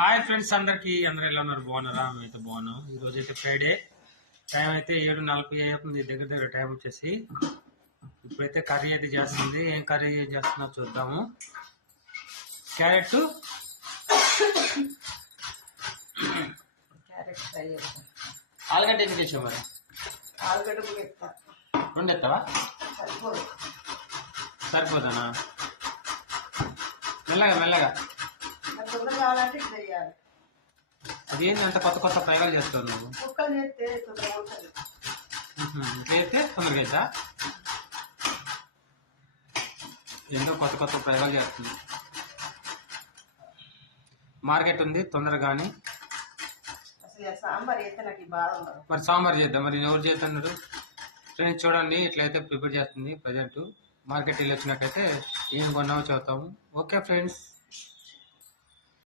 Hi friends, అందరు ఎలా ఉన్నారు? బాగున్నారా? మేమైతే బాగున్నాం. ఈ రోజు అయితే ఫ్రైడే, టైం అయితే 7:40 అవుతుంది. దగ్గర టైం వచ్చేసి ఇప్పుడైతే కర్రీ అయితే చేస్తుంది. ఏం కర్రీ చేస్తున్నా చూద్దాము. క్యారెట్ ఫ్రై ఆలుగడ్డ ఎన్ని తెచ్చావు? మరి ఆలుగడ్డ కూడా రెండు ఎత్తావా? సరిపోదు. సరిపోదానా? మెల్లగా మెల్లగా. తొందరగా కావాలంటే ఇట్లా చేయాలి. అది ఏంటి అంత కొత్త కొత్త ప్రయోగాలు చేస్తావు నువ్వు? కుక్కలు చేస్తే తొందరగా ఉంటుంది. ఇట్లా అయితే తొందరగా అవుతా? ఎన్నో కొత్త కొత్త ప్రయోగాలు చేస్తుంది. మార్కెట్ ఉంది తొందరగాని. అసలు సాంబార్ చేస్తే నాకు బాగా ఉండదు. మరి సాంబార్ చేద్దాం. మరి ఎవరు చేస్తున్నారు? ఫ్రెండ్స్ చూడండి, ఇట్లయితే ప్రిపేర్ చేస్తుంది ప్రజెంట్. మార్కెట్ వెళ్ళి వచ్చినాకైతే ఏం కొన్నామో చూద్దాము. Okay friends.